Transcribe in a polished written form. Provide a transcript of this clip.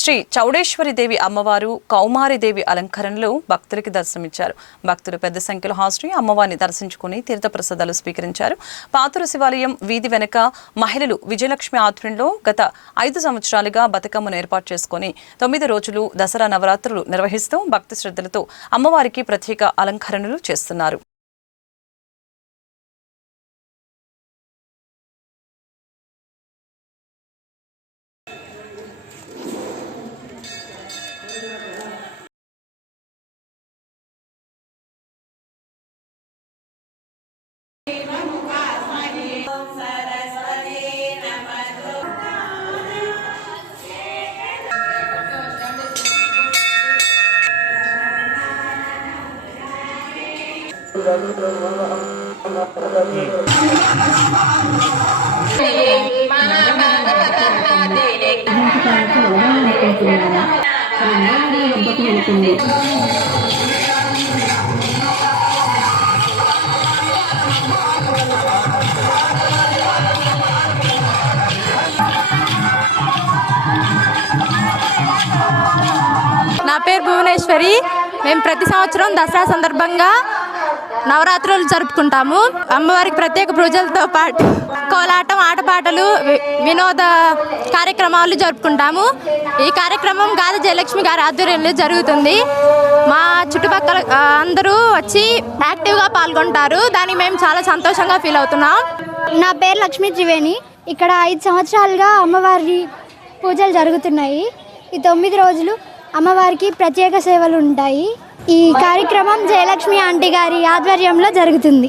శ్రీ చౌడేశ్వరిదేవి అమ్మవారు కౌమారిదేవి అలంకరణలో భక్తులకి దర్శనమిచ్చారు. భక్తులు పెద్ద సంఖ్యలో హాజరై అమ్మవారిని దర్శించుకుని తీర్థప్రసాదాలు స్వీకరించారు. పాతూరు శివాలయం వీధి వెనుక మహిళలు విజయలక్ష్మి ఆధ్వర్యంలో గత 5 సంవత్సరాలుగా బతుకమ్మను ఏర్పాటు చేసుకుని 9 రోజులు దసరా నవరాత్రులు నిర్వహిస్తూ భక్తి శ్రద్ధలతో అమ్మవారికి ప్రత్యేక అలంకరణలు చేస్తున్నారు. నా పేరు భువనేశ్వరి. మేము ప్రతి సంవత్సరం దసరా సందర్భంగా నవరాత్రులు జరుపుకుంటాము. అమ్మవారికి ప్రత్యేక పూజలతో పాటు కోలాటం, ఆటపాటలు, వినోద కార్యక్రమాలు జరుపుకుంటాము. ఈ కార్యక్రమం గాలి జయలక్ష్మి గారి ఆధ్వర్యంలో జరుగుతుంది. మా చుట్టుపక్కల అందరూ వచ్చి యాక్టివ్గా పాల్గొంటారు. దానికి మేము చాలా సంతోషంగా ఫీల్ అవుతున్నాం. నా పేరు లక్ష్మీ త్రివేణి. ఇక్కడ 5 సంవత్సరాలుగా అమ్మవారి పూజలు జరుగుతున్నాయి. ఈ 9 రోజులు అమ్మవారికి ప్రత్యేక సేవలు ఉంటాయి. ఈ కార్యక్రమం జయలక్ష్మి ఆంటీ గారి ఆధ్వర్యంలో జరుగుతుంది.